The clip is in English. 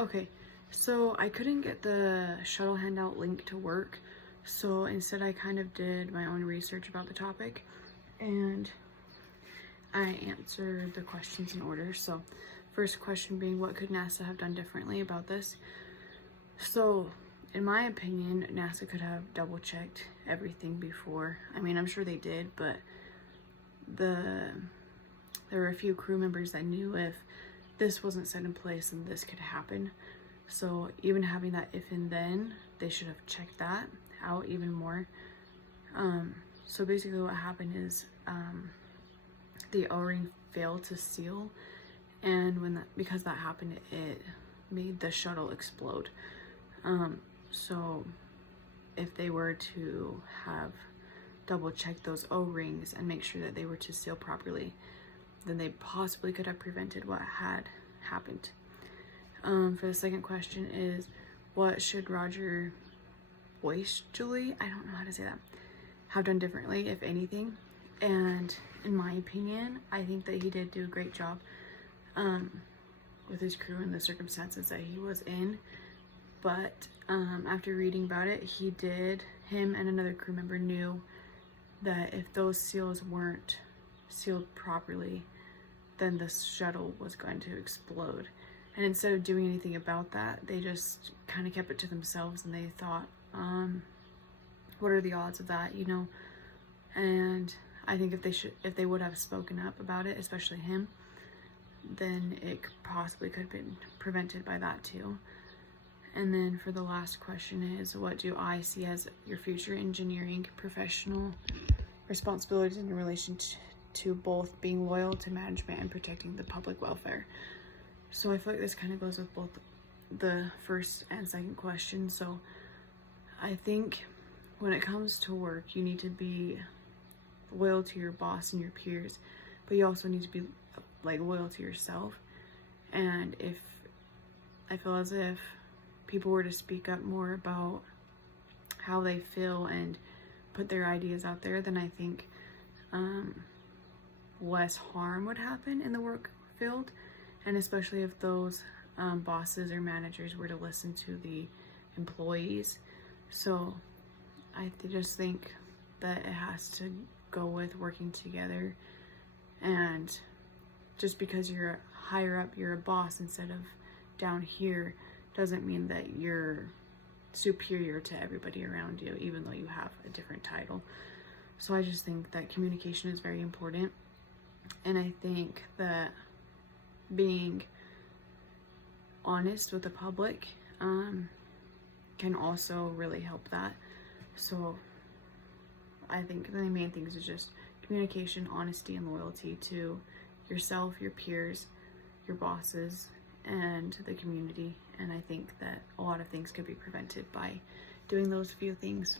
Okay, so I couldn't get the shuttle handout link to work, so instead I kind of did my own research about the topic, and I answered the questions in order. So first question being, what could NASA have done differently about this? So in my opinion, NASA could have double checked everything before. I mean, I'm sure they did, but there were a few crew members that knew if this wasn't set in place then this could happen. So even having that if and then, they should have checked that out even more. So basically what happened is the O-ring failed to seal, and because that happened, it made the shuttle explode. So if they were to have double checked those O-rings and make sure that they were to seal properly, then they possibly could have prevented what had happened. For the second question is, what should Roger Boistly, I don't know how to say that, have done differently, if anything? And in my opinion, I think that he did do a great job with his crew and the circumstances that he was in. But after reading about it, him and another crew member knew that if those seals weren't sealed properly, then the shuttle was going to explode. And instead of doing anything about that, they just kind of kept it to themselves, and they thought, what are the odds of that, you know? And I think if they would have spoken up about it, especially him, then it possibly could have been prevented by that too. And then for the last question is, what do I see as your future engineering professional responsibilities in relation to both being loyal to management and protecting the public welfare? So I feel like this kind of goes with both the first and second question. So I think when it comes to work, you need to be loyal to your boss and your peers, but you also need to be like loyal to yourself. And if I feel as if people were to speak up more about how they feel and put their ideas out there, then I think less harm would happen in the work field. And especially if those bosses or managers were to listen to the employees. So I just think that it has to go with working together. And just because you're higher up, you're a boss instead of down here, doesn't mean that you're superior to everybody around you, even though you have a different title. So I just think that communication is very important. And I think that being honest with the public can also really help that. So I think the main things is just communication, honesty, and loyalty to yourself, your peers, your bosses, and the community. And I think that a lot of things could be prevented by doing those few things.